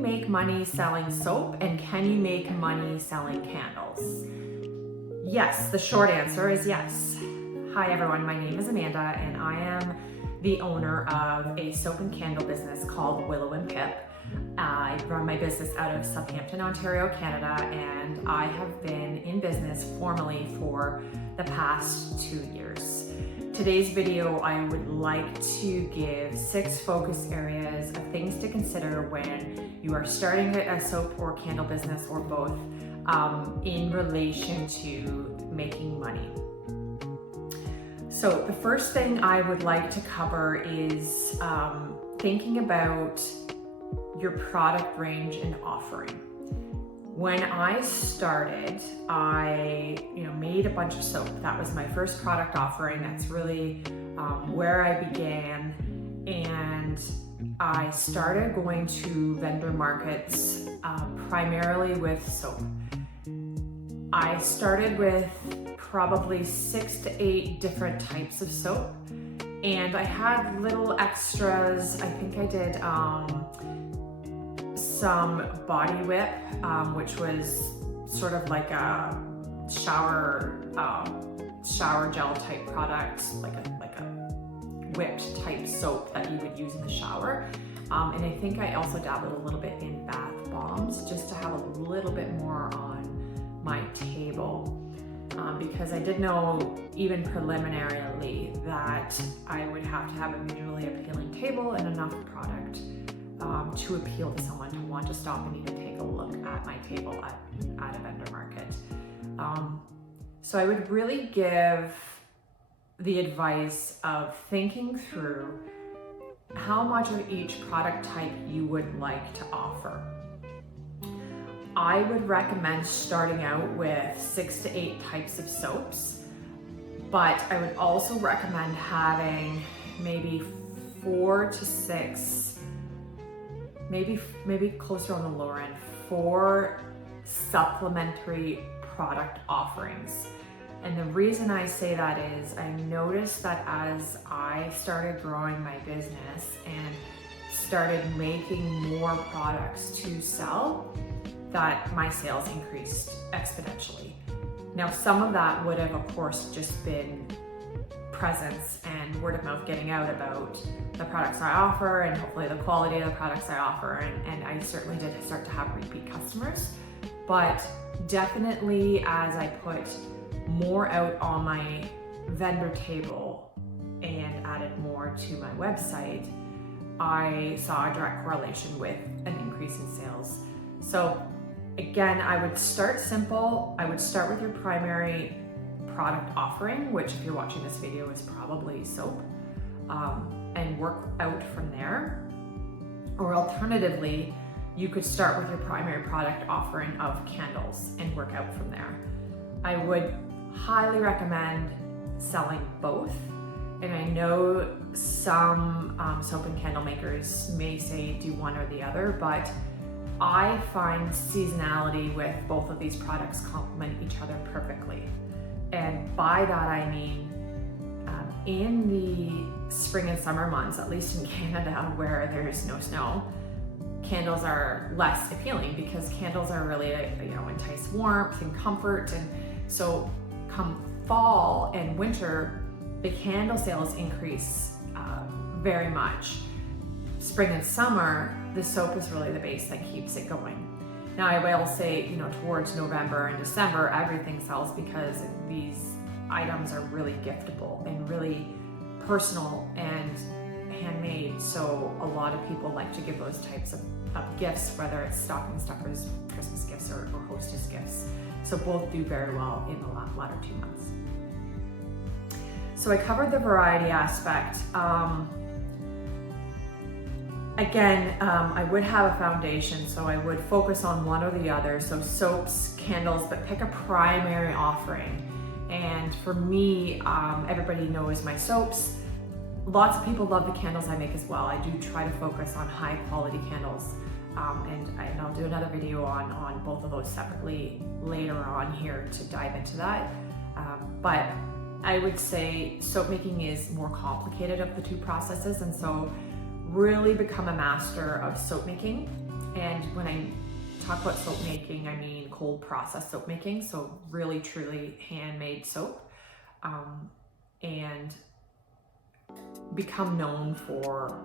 make money selling soap, and can you make money selling candles? Yes, the short answer is yes. Hi everyone, my name is Amanda and I am the owner of a soap and candle business called Willow and Pip. I run my business out of Southampton, Ontario, Canada, and I have been in business formally for the past 2 years. Today's video, I would like to give 6 focus areas of things to consider when you are starting a soap or candle business or both in relation to making money. So the first thing I would like to cover is thinking about your product range and offering. When I started, I made a bunch of soap. That was my first product offering. That's really where I began. And I started going to vendor markets primarily with soap. I started with probably 6 to 8 different types of soap. And I had little extras. I think I did some body whip, which was sort of like a shower gel type product, like a whipped type soap that you would use in the shower. And I think I also dabbled a little bit in bath bombs just to have a little bit more on my table. Because I did know even preliminarily that I would have to have a visually appealing table and enough product to appeal to someone to want to stop and even take a look at my table at a vendor market. So I would really give the advice of thinking through how much of each product type you would like to offer. I would recommend starting out with 6 to 8 types of soaps, but I would also recommend having maybe 4 to 6, maybe closer on the lower end, 4 supplementary product offerings. And the reason I say that is I noticed that as I started growing my business and started making more products to sell, that my sales increased exponentially. Now, some of that would have, of course, just been presence and word of mouth getting out about the products I offer and hopefully the quality of the products I offer. And I certainly did start to have repeat customers. But definitely as I put more out on my vendor table and added more to my website, I saw a direct correlation with an increase in sales. So again, I would start simple. I would start with your primary product offering, which if you're watching this video is probably soap, and work out from there. Or alternatively, you could start with your primary product offering of candles and work out from there. I would highly recommend selling both. And I know some soap and candle makers may say do one or the other, but I find seasonality with both of these products complement each other perfectly. And by that I mean, in the spring and summer months, at least in Canada where there is no snow, candles are less appealing because candles are really, entice warmth and comfort. And so come fall and winter, the candle sales increase very much. Spring and summer, the soap is really the base that keeps it going. Now I will say, towards November and December, everything sells because these items are really giftable and really personal and handmade. So a lot of people like to give those types of gifts, whether it's stocking stuffers, Christmas gifts, or hostess gifts. So both do very well in the latter 2 months. So I covered the variety aspect. Again, I would have a foundation, so I would focus on one or the other. So soaps, candles, but pick a primary offering. And for me, everybody knows my soaps. Lots of people love the candles I make as well. I do try to focus on high quality candles. And I'll do another video on both of those separately later on here to dive into that. But I would say soap making is more complicated of the two processes, and so really become a master of soap making And when I talk about soap making, I mean cold process soap making, so really truly handmade soap, and become known for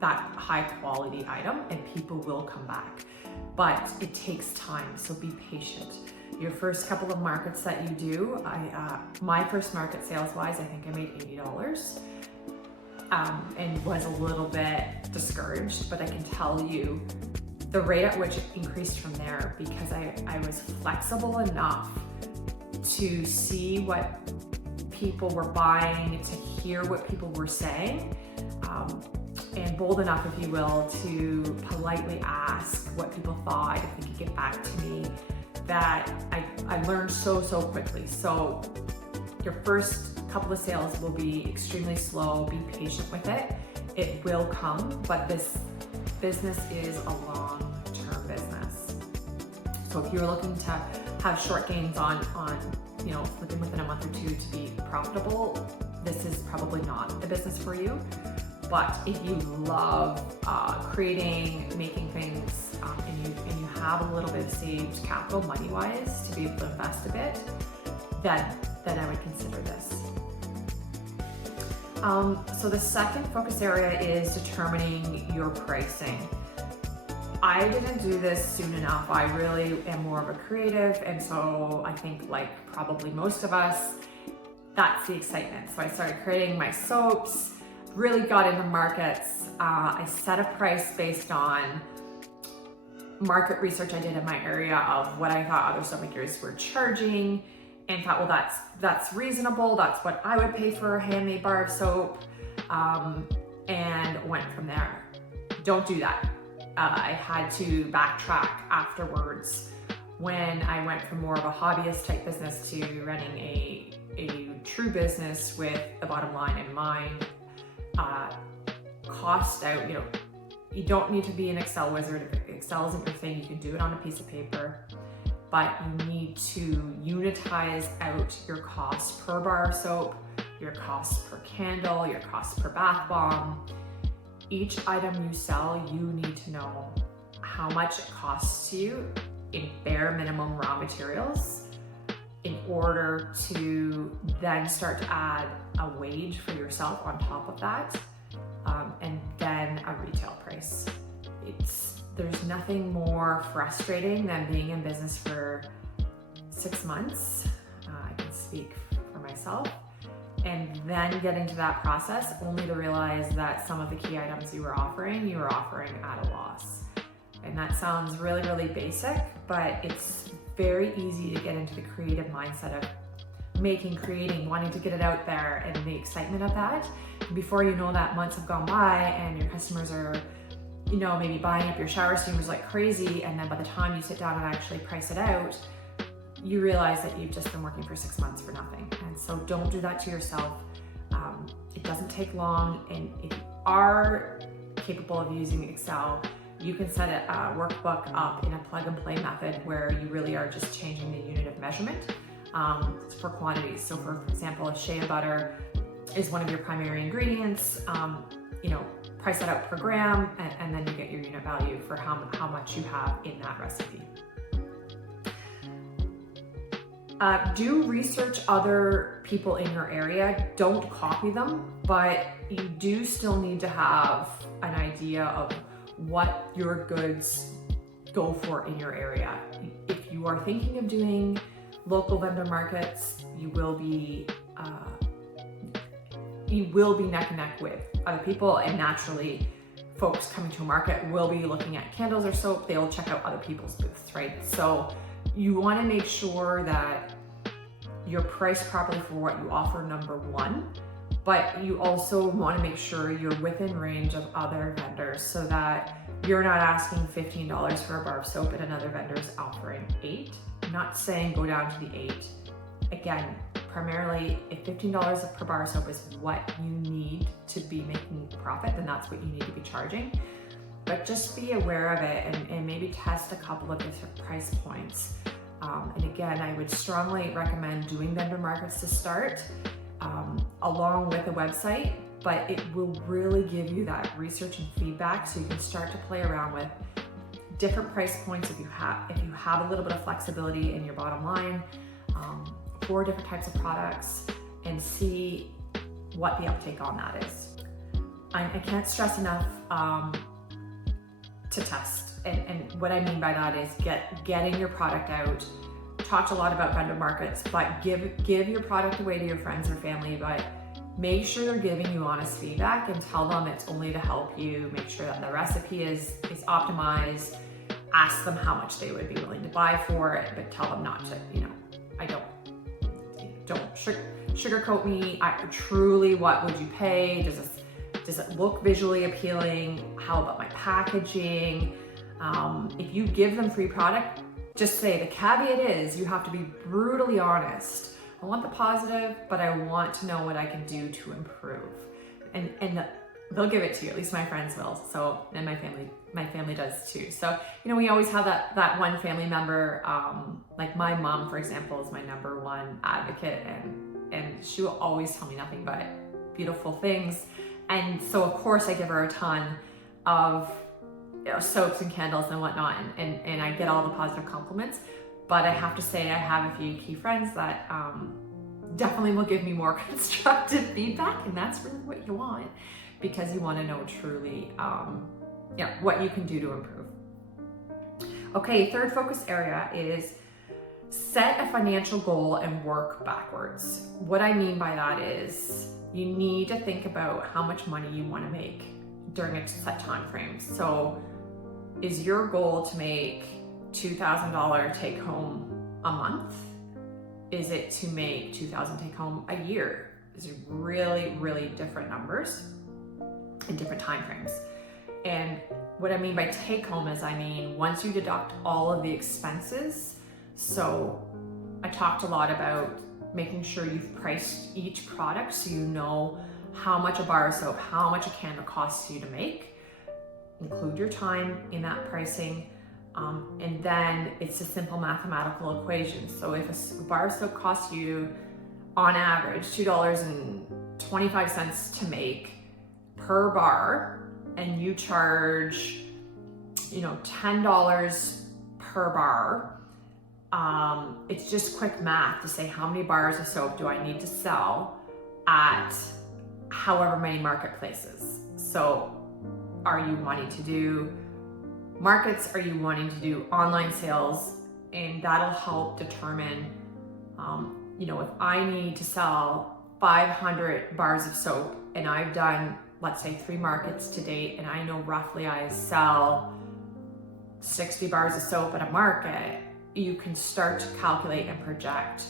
that high quality item, and people will come back. But it takes time, so be patient. Your first couple of markets that you do, my first market sales wise, I think I made $80, and was a little bit discouraged, but I can tell you the rate at which it increased from there, because I was flexible enough to see what people were buying, to hear what people were saying, and bold enough, if you will, to politely ask what people thought, if they could get back to me, that I learned so quickly. So your first couple of sales will be extremely slow. Be patient with it. It will come, but this business is a long-term business. So if you're looking to have short gains on within a month or two to be profitable, this is probably not the business for you. But if you love creating, making things, and you have a little bit of saved capital money-wise to be able to invest a bit, then I would consider this. So the second focus area is determining your pricing. I didn't do this soon enough. I really am more of a creative, and so I think, like probably most of us, that's the excitement. So I started creating my soaps, really got into markets. I set a price based on market research I did in my area of what I thought other soap makers were charging, and thought, well, that's reasonable. That's what I would pay for a handmade bar of soap, and went from there. Don't do that. I had to backtrack afterwards when I went from more of a hobbyist type business to running a true business with the bottom line in mind. Cost out, you don't need to be an Excel wizard. If Excel isn't your thing, you can do it on a piece of paper, but you need to unitize out your cost per bar of soap, your cost per candle, your cost per bath bomb. Each item you sell, you need to know how much it costs you in bare minimum raw materials in order to then start to add a wage for yourself on top of that, and then a retail price. There's nothing more frustrating than being in business for 6 months. I can speak for myself. And then get into that process only to realize that some of the key items you were offering at a loss. And that sounds really, really basic, but it's very easy to get into the creative mindset of making, creating, wanting to get it out there, and the excitement of that. And before you know that, months have gone by and your customers are, maybe buying up your shower steamers like crazy. And then by the time you sit down and actually price it out, you realize that you've just been working for 6 months for nothing. And so don't do that to yourself. It doesn't take long. And if you are capable of using Excel, you can set a workbook up in a plug and play method where you really are just changing the unit of measurement for quantities. So for example, if shea butter is one of your primary ingredients, price that out per gram, and then you get your unit value for how much you have in that recipe. Do research other people in your area. Don't copy them, but you do still need to have an idea of what your goods go for in your area. If you are thinking of doing local vendor markets, you will be neck and neck with other people, and naturally folks coming to a market will be looking at candles or soap. They'll check out other people's booths, right? So you want to make sure that you're priced properly for what you offer, number one, but you also want to make sure you're within range of other vendors so that you're not asking $15 for a bar of soap and another vendor's offering $8. I'm not saying go down to the $8. Again, primarily, if $15 per bar of soap is what you need to be making profit, then that's what you need to be charging. But just be aware of it and maybe test a couple of different price points. And again, I would strongly recommend doing vendor markets to start, along with a website, but it will really give you that research and feedback so you can start to play around with, different price points if you have a little bit of flexibility in your bottom line, 4 different types of products, and see what the uptake on that is. I can't stress enough to test. And what I mean by that is getting your product out. Talked a lot about vendor markets, but give your product away to your friends or family, but make sure they're giving you honest feedback and tell them it's only to help you. Make sure that the recipe is optimized. Ask them how much they would be willing to buy for it, but tell them not to, don't sugarcoat me. Truly, what would you pay? Does it look visually appealing? How about my packaging? If you give them free product, just say the caveat is you have to be brutally honest. I want the positive, but I want to know what I can do to improve. And they'll give it to you, at least my friends will. So, and my family does too. So, we always have that one family member, like my mom, for example, is my number one advocate, and she will always tell me nothing but beautiful things. And so of course I give her a ton of soaps and candles and whatnot, and I get all the positive compliments. But I have to say I have a few key friends that definitely will give me more constructive feedback, and that's really what you want, because you want to know truly what you can do to improve. Okay, third focus area is set a financial goal and work backwards. What I mean by that is you need to think about how much money you want to make during a set time frame. So is your goal to make $2,000 take home a month? Is it to make $2,000 take home a year? These are really, really different numbers in different time frames. And what I mean by take home is, once you deduct all of the expenses. So I talked a lot about making sure you've priced each product so you know how much a bar of soap, how much a candle costs you to make. Include your time in that pricing. And then it's a simple mathematical equation. So if a bar of soap costs you, on average, $2.25 to make per bar, and you charge, $10 per bar, it's just quick math to say how many bars of soap do I need to sell at however many marketplaces. So are you wanting to do markets? Are you wanting to do online sales? And that'll help determine, if I need to sell 500 bars of soap and I've done, let's say, 3 markets to date, and I know roughly I sell 60 bars of soap at a market, you can start to calculate and project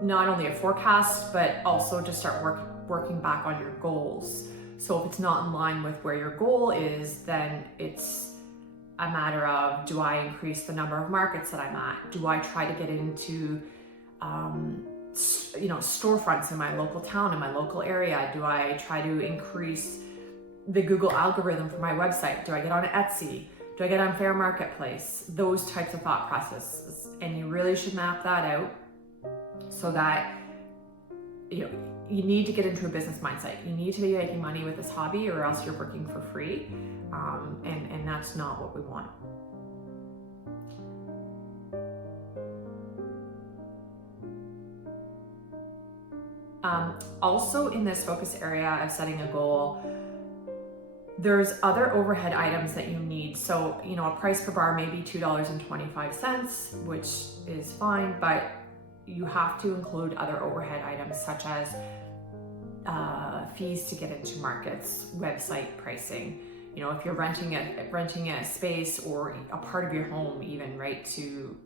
not only a forecast, but also to start working back on your goals. So if it's not in line with where your goal is, then it's a matter of, do I increase the number of markets that I'm at? Do I try to get into storefronts in my local town, in my local area? Do I try to increase the Google algorithm for my website? Do I get on Etsy? Do I get on Fair Marketplace? Those types of thought processes. And you really should map that out so that you need to get into a business mindset. You need to be making money with this hobby, or else you're working for free. And that's not what we want. Also in this focus area of setting a goal, there's other overhead items that you need. So, a price per bar may be $2.25, which is fine, but you have to include other overhead items such as fees to get into markets, website pricing. If you're renting a space or a part of your home, even, right, to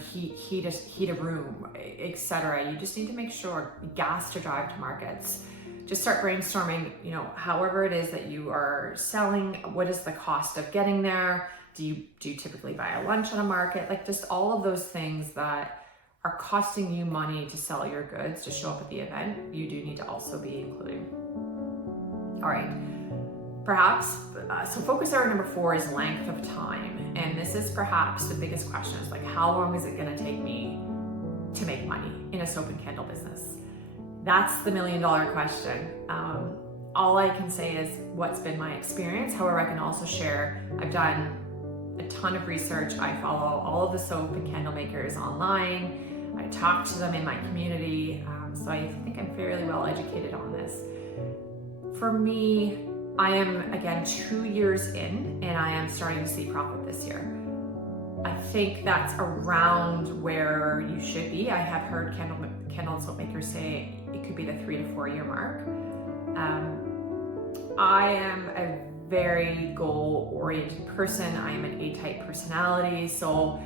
heat a room, etc. You just need to make sure gas to drive to markets. Just start brainstorming, however it is that you are selling, what is the cost of getting there? Do you typically buy a lunch at a market? Like, just all of those things that are costing you money to sell your goods, to show up at the event, you do need to also be including. All right, perhaps, so focus area number 4 is length of time. And this is perhaps the biggest question, is like, how long is it gonna take me to make money in a soap and candle business? That's the $1 million question. all I can say is what's been my experience. However, I can also share, I've done a ton of research. I follow all of the soap and candle makers online. I talk to them in my community. So I think I'm fairly well educated on this. For me, I am again 2 years in and I am starting to see profit this year. I think that's around where you should be. I have heard candle and soap makers say it could be the 3 to 4 year mark. I am a very goal-oriented person. I am an A-type personality, so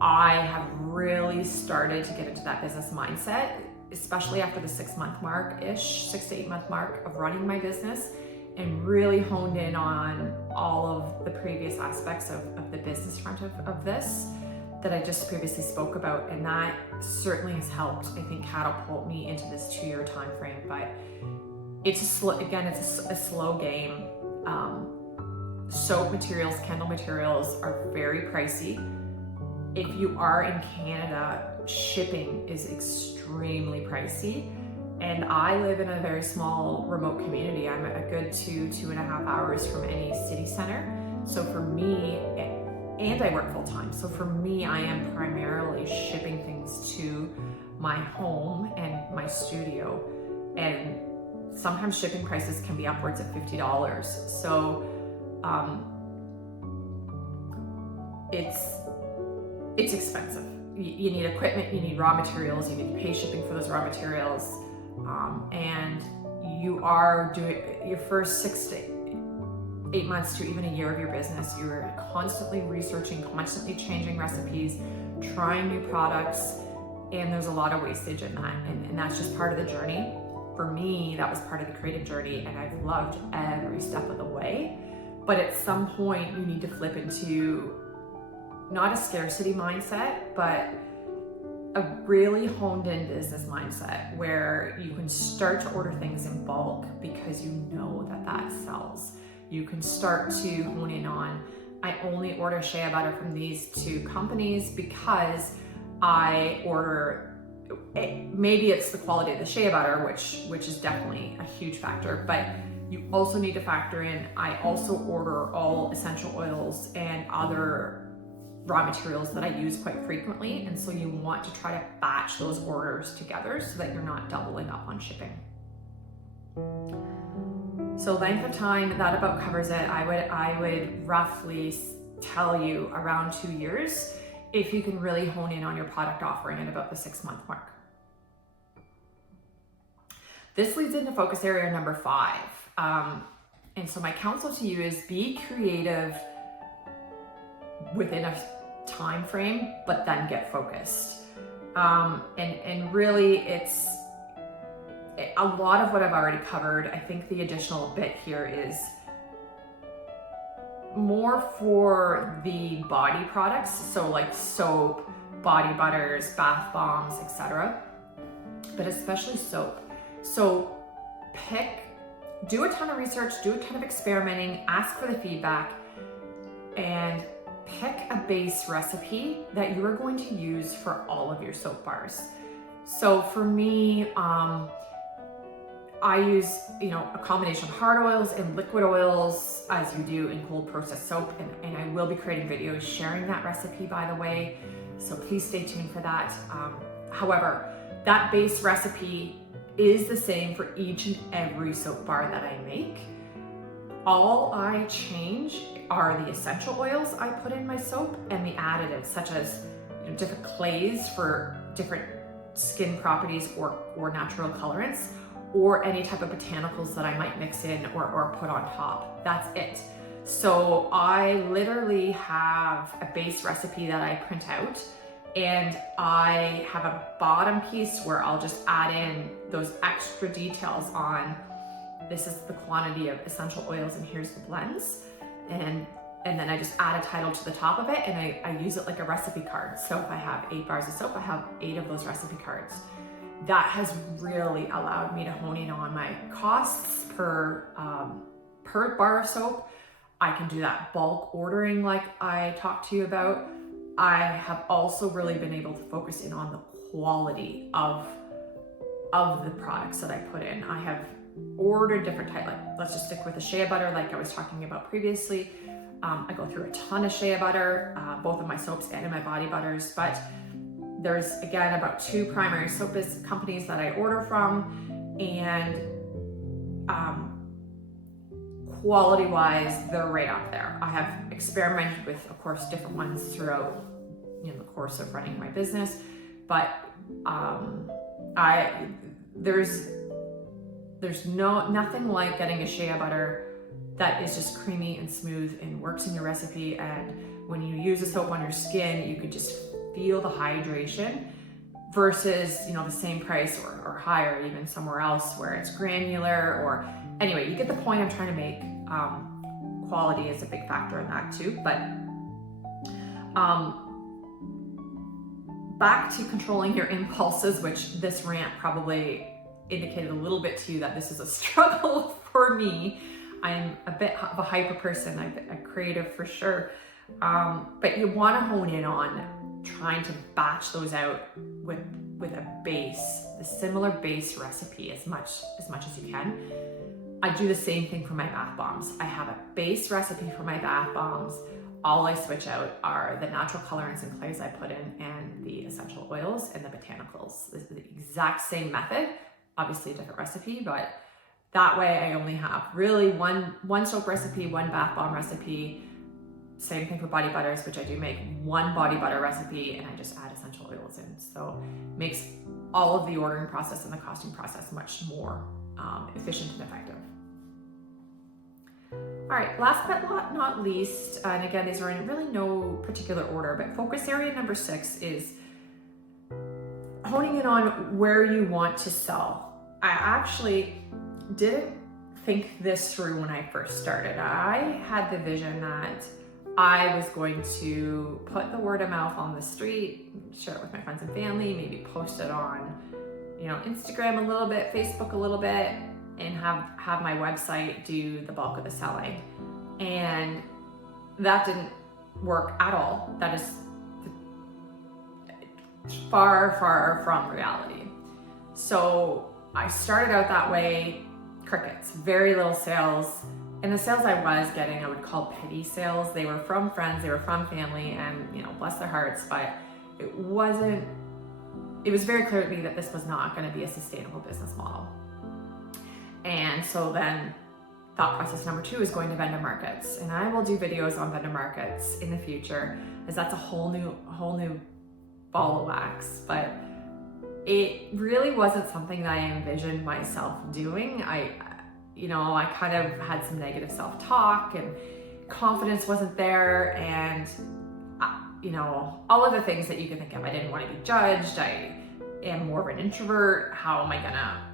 I have really started to get into that business mindset, especially after the 6 month mark-ish, 6 to 8 month mark of running my business, and really honed in on all of the previous aspects of the business front of this that I just previously spoke about. And that certainly has helped, I think, catapult me into this 2 year time frame. But it's a slow game. Soap materials, candle materials are very pricey. If you are in Canada, shipping is extremely pricey. And I live in a very small remote community. I'm a good 2.5 hours from any city center. So for me, and I work full time. So for me, I am primarily shipping things to my home and my studio. And sometimes shipping prices can be upwards of $50. So it's expensive. You need equipment, you need raw materials, you need to pay shipping for those raw materials. And you are doing your first 6 to 8 months to even a year of your business, you're constantly researching, constantly changing recipes, trying new products, and there's a lot of wastage in that. And that's just part of the journey. For me, that was part of the creative journey, and I've loved every step of the way. But at some point, you need to flip into not a scarcity mindset, but a really honed in business mindset where you can start to order things in bulk because you know that sells. You can start to hone in on, I only order shea butter from these 2 companies because I order, maybe it's the quality of the shea butter, which is definitely a huge factor, but you also need to factor in, I also order all essential oils and other raw materials that I use quite frequently. And so you want to try to batch those orders together so that you're not doubling up on shipping. So length of time, that about covers it. I would roughly tell you around 2 years if you can really hone in on your product offering at about the 6 month mark. This leads into focus area number 5. And so my counsel to you is be creative within a time frame, but then get focused. And really it's a lot of what I've already covered. I think the additional bit here is more for the body products. So like soap, body butters, bath bombs, etc. But especially soap. So do a ton of research, do a ton of experimenting, ask for the feedback, and pick a base recipe that you are going to use for all of your soap bars. So for me, I use, a combination of hard oils and liquid oils as you do in cold processed soap. And I will be creating videos sharing that recipe, by the way. So please stay tuned for that. However, that base recipe is the same for each and every soap bar that I make. All I change are the essential oils I put in my soap and the additives, such as different clays for different skin properties or natural colorants, or any type of botanicals that I might mix in or put on top. That's it. So I literally have a base recipe that I print out, and I have a bottom piece where I'll just add in those extra details on, this is the quantity of essential oils and here's the blends. And then I just add a title to the top of it, and I use it like a recipe card. So if I have 8 bars of soap, I have 8 of those recipe cards. That has really allowed me to hone in on my costs per bar of soap. I can do that bulk ordering like I talked to you about. I have also really been able to focus in on the quality of the products that I put in. I have order different type, like let's just stick with the shea butter like I was talking about previously. I go through a ton of shea butter, both of my soaps and in my body butters, but there's again about 2 primary soap companies that I order from, and quality wise, they're right up there. I have experimented with, of course, different ones throughout, the course of running my business, but there's nothing like getting a shea butter that is just creamy and smooth and works in your recipe. And when you use a soap on your skin, you could just feel the hydration versus, the same price or higher even somewhere else where it's granular or anyway, you get the point I'm trying to make. Quality is a big factor in that too, but back to controlling your impulses, which this rant probably indicated a little bit to you that this is a struggle for me. I'm a bit of a hyper person, a creative for sure, but you want to hone in on trying to batch those out with a base, the similar base recipe as much as you can. I do the same thing for my bath bombs. I have a base recipe for my bath bombs. All I switch out are the natural colorants and clays I put in and the essential oils and the botanicals. This is the exact same method, obviously a different recipe, but that way I only have really one soap recipe, one bath bomb recipe. Same thing for body butters, which I do make one body butter recipe and I just add essential oils in. So it makes all of the ordering process and the costing process much more efficient and effective. All right, last but not least, and again, these are in really no particular order, but focus area number 6 is honing in on where you want to sell. I actually didn't think this through when I first started. I had the vision that I was going to put the word of mouth on the street, share it with my friends and family, maybe post it on, Instagram a little bit, Facebook a little bit, and have my website do the bulk of the selling. And that didn't work at all. That is far, far from reality. So I started out that way, crickets, very little sales. And the sales I was getting, I would call pity sales. They were from friends, they were from family, and bless their hearts, but it was very clear to me that this was not going to be a sustainable business model. And so then thought process number 2 is going to vendor markets. And I will do videos on vendor markets in the future, as that's a whole new ball of wax. But it really wasn't something that I envisioned myself doing. I kind of had some negative self-talk and confidence wasn't there, and all of the things that you can think of. I didn't want to be judged. I am more of an introvert. How am I gonna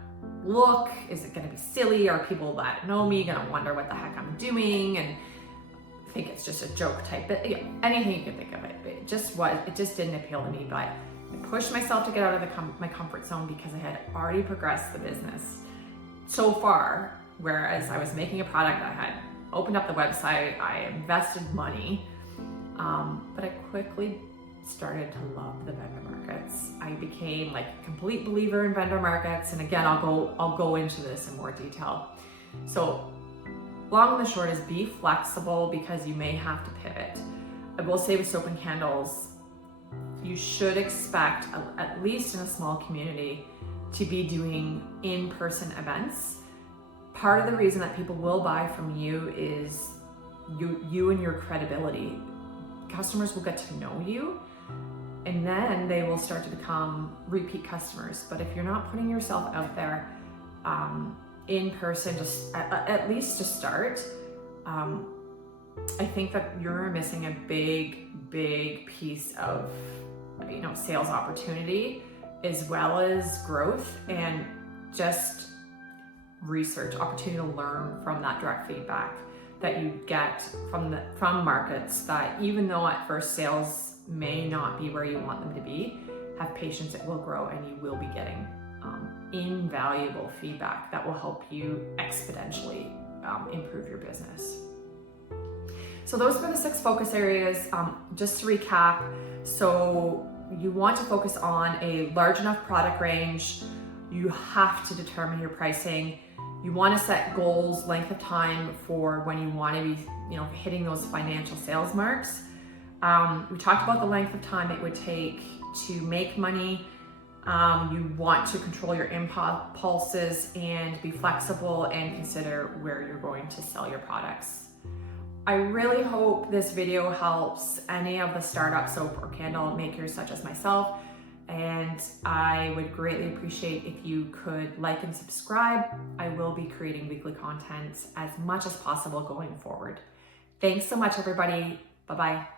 look? Is it gonna be silly? Are people that know me gonna wonder what the heck I'm doing and think it's just a joke type? But anything you can think of. It just didn't appeal to me. But I pushed myself to get out of my comfort zone because I had already progressed the business so far. Whereas I was making a product, I had opened up the website, I invested money, but I quickly started to love the vendor markets. I became like a complete believer in vendor markets, and again, I'll go into this in more detail. So, long and the short is be flexible because you may have to pivot. I will say with soap and candles, you should expect, at least in a small community, to be doing in-person events. Part of the reason that people will buy from you is you and your credibility. Customers will get to know you, and then they will start to become repeat customers. But if you're not putting yourself out there in person, just at least to start, I think that you're missing a big piece of sales opportunity, as well as growth and just research, opportunity to learn from that direct feedback that you get from markets. That even though at first sales may not be where you want them to be, have patience, it will grow, and you will be getting invaluable feedback that will help you exponentially improve your business. So those were the 6 focus areas. Just to recap, so you want to focus on a large enough product range, You have to determine your pricing. You want to set goals, length of time for when you want to be, hitting those financial sales marks. We talked about the length of time it would take to make money. You want to control your impulses and be flexible and consider where you're going to sell your products. I really hope this video helps any of the startup soap or candle makers such as myself, and I would greatly appreciate if you could like and subscribe. I will be creating weekly content as much as possible going forward. Thanks so much, everybody. Bye-bye.